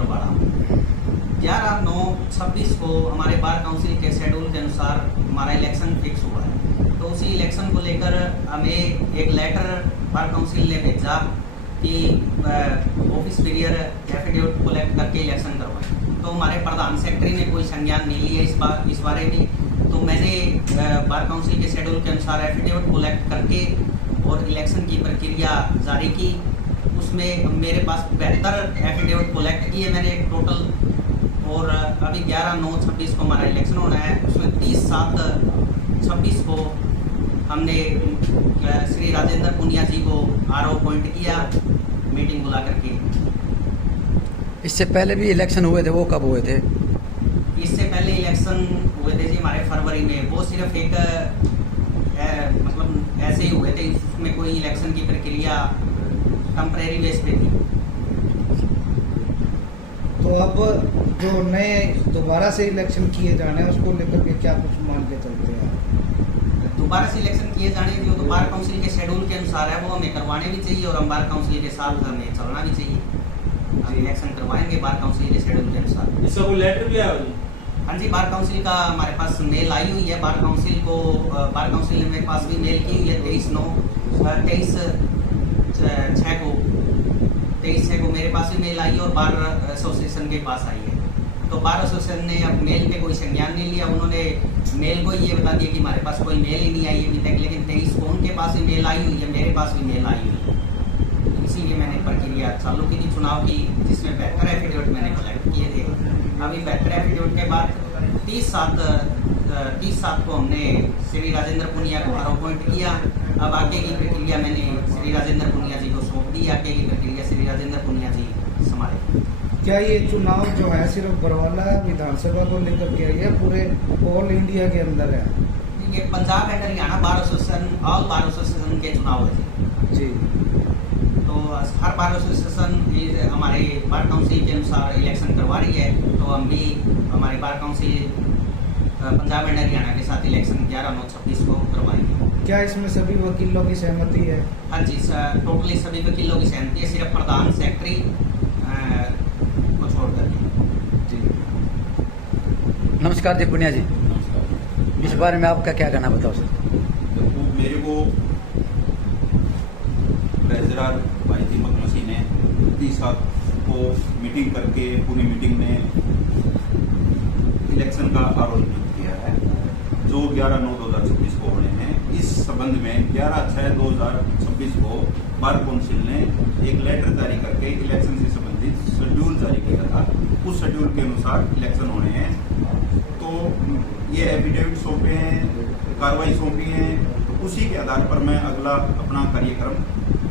बरवाड़ा। 11/9/26 को हमारे bar council के शेड्यूल के अनुसार हमारा इलेक्शन फिक्स हुआ है। तो उसी इलेक्शन को लेकर हमें एक लेटर बार काउंसिल ने भेजा कि ऑफिस पीरियड एफिडेविट कलेक्ट करके इलेक्शन करवाएं। तो हमारे प्रधान सेक्रेटरी ने कोई संज्ञान नहीं लिया इस बारे में। तो मैंने बार काउंसिल के शेड्यूल के अनुसार एफिडेविट कलेक्ट करके और इलेक्शन की प्रक्रिया जारी की। उसमें मेरे पास 72 एफिडेविट कलेक्ट किए मैंने टोटल, और अभी 11/9/26 को हमारा इलेक्शन होना है। उसमें 30/7/26 को हमने श्री राजेंद्र पुनिया जी को आरओ अपॉइंट किया मीटिंग बुला करके। इससे पहले भी इलेक्शन हुए थे, वो कब हुए थे? इससे पहले इलेक्शन हुए थे जी हमारे फरवरी में। वो सिर्फ एक मतलब ऐसे ही हुए थे, उसमें कोई इलेक्शन की प्रक्रिया टेम्परेरी बेस पे थी। तो अब जो नए दोबारा से इलेक्शन किए जाने हैं उसको लेकर के क्या कुछ मान के चलते हैं? दोबारा से इलेक्शन किए जाने जो तो बार काउंसिल के शेड्यूल के अनुसार है वो हमें करवाने भी चाहिए, और हम बार काउंसिल के साथ हमें चलना भी चाहिए। हम इलेक्शन करवाएंगे बार काउंसिल के शेड्यूल के अनुसार। इसका कोई लेटर भी आया? हाँ जी, बार काउंसिल का हमारे पास मेल आई हुई है। बार काउंसिल ने मेरे पास भी मेल की हुई है 23/6 को मेरे पास भी मेल आई है और बार एसोसिएशन के पास आई है। तो बार एसोसिएशन ने अब मेल पे कोई संज्ञान नहीं लिया। उन्होंने मेल को ये बता दिया कि हमारे पास कोई मेल ही नहीं आई अभी तक, लेकिन 23 को उनके पास भी मेल आई हुई है, मेरे पास भी मेल आई हुई है। इसीलिए मैंने प्रक्रिया चालू की थी चुनाव की, जिसमें 72 एफिडेविट मैंने कलेक्ट किए थे। अभी 72 एफिडेविट के बाद 30/7 को हमने श्री राजेंद्र पुनिया को अपॉइंट किया। अब आगे की प्रक्रिया मैंने श्री राजेंद्र पुनिया जी को सौंप दी। आगे की प्रक्रिया श्री राजेंद्र पुनिया जी संभाले। क्या ये चुनाव जो है सिर्फ बरवाला विधानसभा को लेकर के है, पूरे ऑल इंडिया के अंदर है? ये Punjab and Haryana bar association, all bar association के चुनाव है जी। तो हर बार एसोसिएशन हमारे बार काउंसिल के अनुसार इलेक्शन करवा रही है। तो हम भी हमारे bar council Punjab and Haryana के साथ इलेक्शन 11/9/26 को करवाएंगे। क्या इसमें सभी वकीलों की सहमति है? हाँ जी, टोटली सभी वकीलों की सहमति है, सिर्फ प्रधान सेक्रेटरी को छोड़ करके। जी नमस्कार जी पुनिया जी, इस बारे में आपका क्या कहना बताओ सर? देखो, मेरे को ट्रेजरर भाई दीपक मसीह ने 30/7 को मीटिंग करके पूरी मीटिंग में इलेक्शन का आरोप किया है जो 11/9/2026 को होने हैं। इस संबंध में 11/6/2026 को बार काउंसिल ने एक लेटर जारी करके इलेक्शन से संबंधित शेड्यूल जारी किया था। उस शेड्यूल के अनुसार इलेक्शन होने हैं। तो ये एफिडेविट सौंपे हैं, कार्रवाई सौंपी है, तो उसी के आधार पर मैं अगला अपना कार्यक्रम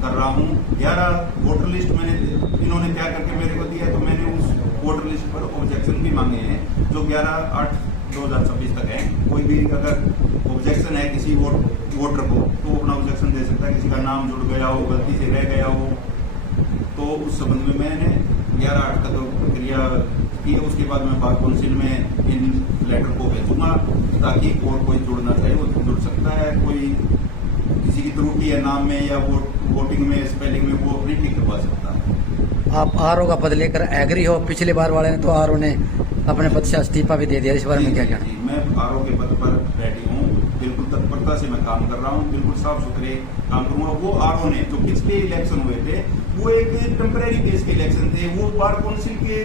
कर रहा हूँ। 11 वोटर लिस्ट मैंने इन्होंने तैयार करके मेरे को दिया, तो मैंने उस वोटर लिस्ट पर ऑब्जेक्शन भी मांगे हैं जो 11/8/2026 तक है। कोई भी अगर ऑब्जेक्शन है किसी वोटर को तो अपना ऑब्जेक्शन दे सकता है। किसी का नाम जुड़ गया हो, गलती से रह गया हो, तो उस संबंध में मैंने 11/8 तक प्रक्रिया की है। उसके बाद मैं बार काउंसिल में इन लेटर को भेजूंगा ताकि और कोई जुड़ना चाहे वो जुड़ सकता है। कोई किसी की त्रुटि है नाम में या वोटिंग में स्पेलिंग में, वो अपनी ठीक करवा सकता है। आप आरओ का पद लेकर एग्री हो? पिछले बार वाले ने तो आरओ ने अपने पद से इस्तीफा भी दे दिया, इस बारे में क्या कहना? मैं आरओ के पद पर रेडी हूँ, बिल्कुल तत्परता से मैं काम कर रहा हूँ, बिल्कुल साफ सुथरे काम करूंगा। वो आरओ ने जो पिछले इलेक्शन हुए थे वो एक टेम्परेरी बेस के इलेक्शन थे, वो बार काउंसिल के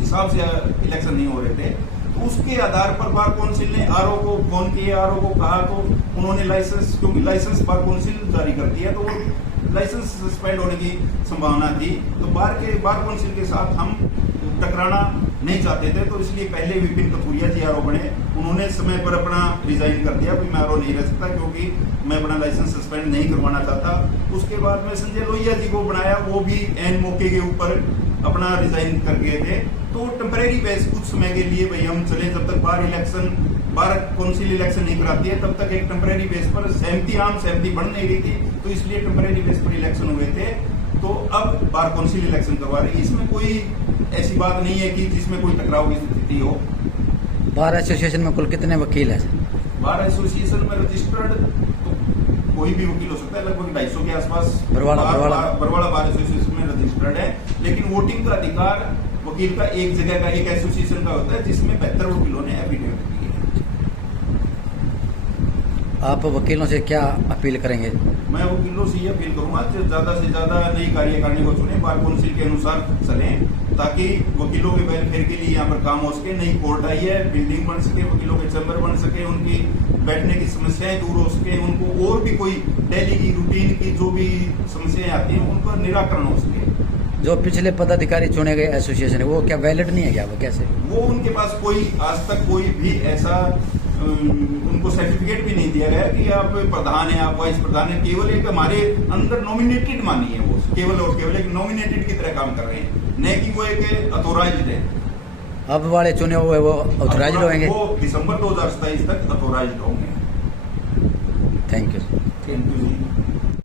हिसाब से इलेक्शन नहीं हो रहे थे। तो उसके आधार पर बार काउंसिल ने आरओ को फोन किया, आरओ को कहा, तो उन्होंने लाइसेंस, क्योंकि लाइसेंस बार काउंसिल जारी करती है, तो वो लाइसेंस सस्पेंड होने की संभावना थी। तो बार काउंसिल के साथ हम टकराना नहीं चाहते थे, तो इसलिए पहले विपिन कपूरिया जी आरओ बने, उन्होंने समय पर अपना रिजाइन कर दिया कि मैं आरओ नहीं रह सकता, क्योंकि मैं अपना लाइसेंस सस्पेंड नहीं करवाना चाहता। उसके बाद में संजय लोहिया जी को बनाया, वो भी एन मौके के ऊपर अपना रिजाइन कर गए थे। तो टेम्परेरी बेस कुछ समय के लिए भाई हम चले, जब तक बार काउंसिल इलेक्शन नहीं कराती है तब तक एक टेम्परेरी बेस पर आम सहमति बन नहीं रही थी, तो इसलिए टेम्परेरी बेस पर इलेक्शन हुए थे। तो अब बार काउंसिल इलेक्शन करवा रही है। इसमें कोई ऐसी बात नहीं है कि जिसमें कोई टकराव की स्थिति हो। बार एसोसिएशन में कुल कितने वकील हैं? बार एसोसिएशन में रजिस्टर्ड तो कोई भी वकील हो सकता है, लगभग 250 के आसपास बरवाड़ा बार एसोसिएशन में रजिस्टर्ड है। लेकिन वोटिंग का अधिकार वकील का एक जगह का एक एसोसिएशन का होता है जिसमें 72 वकीलों ने एफिडेविट दिए हैं। आप वकीलों से क्या अपील करेंगे? मैं वकीलों से ये अपील करूंगा ज्यादा से ज्यादा नई कार्यकारिणी को चुने, बार काउंसिल के अनुसार चलें, ताकि वकीलों के वेलफेयर के लिए यहाँ पर काम हो सके। नई कोर्ट आई है, बिल्डिंग बन सके, वकीलों के चैम्बर बन सके, उनकी बैठने की समस्याएं दूर हो सके, उनको और भी कोई डेली की रूटीन की जो भी समस्याएं आती हैं उनका निराकरण हो सके। जो पिछले पदाधिकारी चुने गए एसोसिएशन है वो क्या वैलिड नहीं है क्या? वो कैसे? वो उनके पास कोई आज तक कोई भी ऐसा उनको सर्टिफिकेट भी नहीं दिया गया कि आप प्रधान है, आप वाइस प्रधान है। केवल एक हमारे अंदर नॉमिनेटेड मानी है, वो केवल और केवल एक नॉमिनेटेड की तरह काम कर रहे हैं, न कि वो एक अथोराइज्ड है। अब वाले चुने हुए वो ऑथराइज्ड होंगे? वो दिसंबर 2027 तक अथोराइज्ड होंगे। Thank you. Thank you ji.